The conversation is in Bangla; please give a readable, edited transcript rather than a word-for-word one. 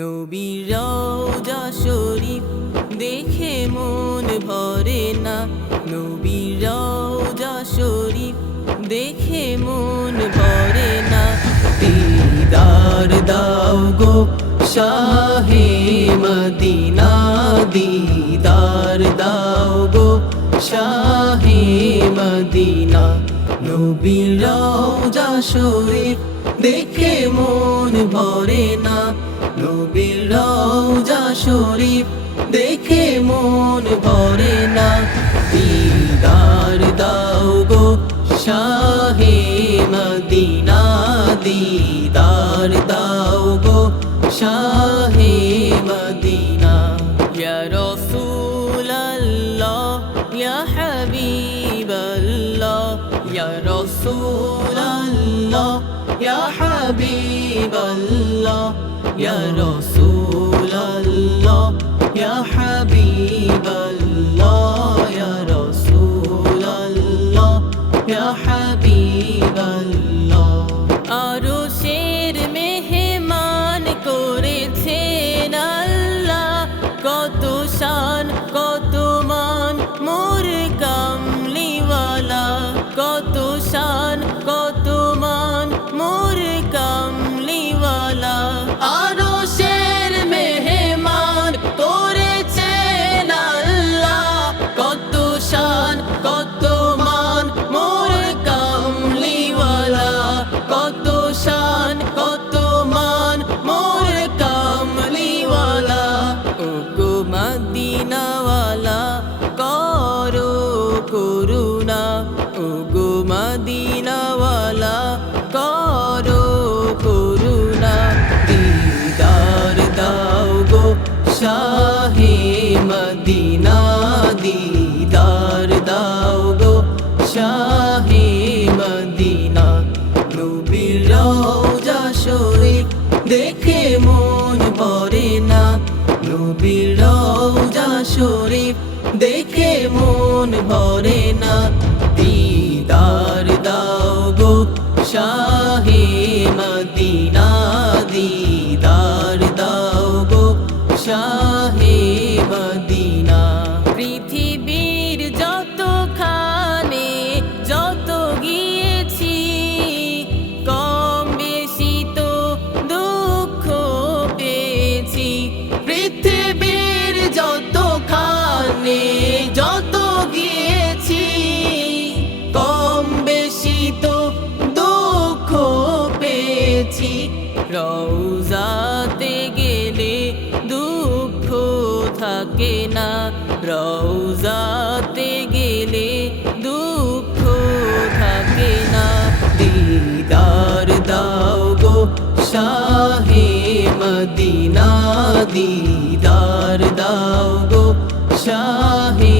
নবীর রওজা শরীফ দেখে মন ভরে না। নবীর রওজা শরীফ দেখে মন ভরে না। দিদার দাও গো শাহে মদিনা, দিদার দাও গো শাহে মদিনা। নবীর রওজা শরীফ দেখে মন ভরে না। নবীর রওজা শরীফ দেখে মন ভরে না। দিদার দাও গো শাহে মদিনা, দিদার দাও গো শাহে মদিনা। ইয়া রাসূলাল্লাহ ইয়া হাবিবাল্লাহ, ইয়া রাসূলাল্লাহ ইয়া হাবিবাল্লাহ, ইয়া রাসূলাল্লাহ ইয়া হাবিবাল্লাহ, ইয়া রাসূলাল্লাহ ইয়া হাবিবাল্লাহ। আরশের মেহমান করেছেন আল্লাহ, কত শান কত মান মোর কামলিওয়ালা, কত শান কত মান মোর কামলিওয়ালা। আরশের মেহমান করেছেন আল্লাহ, কত শান কত মান মোর কামলিওয়ালা, কত শান কত মান মোর কামলিওয়ালা। ওগো মদিনাওয়ালা করো করুণা, ওগো মদিনাওয়ালা করো করুণা। দিদার দাও গো শাহে মদিনা, দিদার দাও গো শাহে মদিনা। নবীর রওজা শরীফ দেখে মন ভরে না। নবীর রওজা শরীফ দেখে মন ভরে না। দিদার দাও গো শাহে মদিনা, দিদার দাও গো শাহে মদিনা। পৃথিবীর যতখানে যত গিয়েছি, কম বেশি তো দুঃখ পেয়েছি। পৃথিবীর যতখানে যত গিয়েছি, কম বেশি তো দুঃখ পেয়েছি। রওজাতে গেলে দুঃখ থাকে না, রওজাতে গেলে দুঃখ থাকে না। দিদার দাও গো শাহে মদিনা, দিদার দাও গো শাহে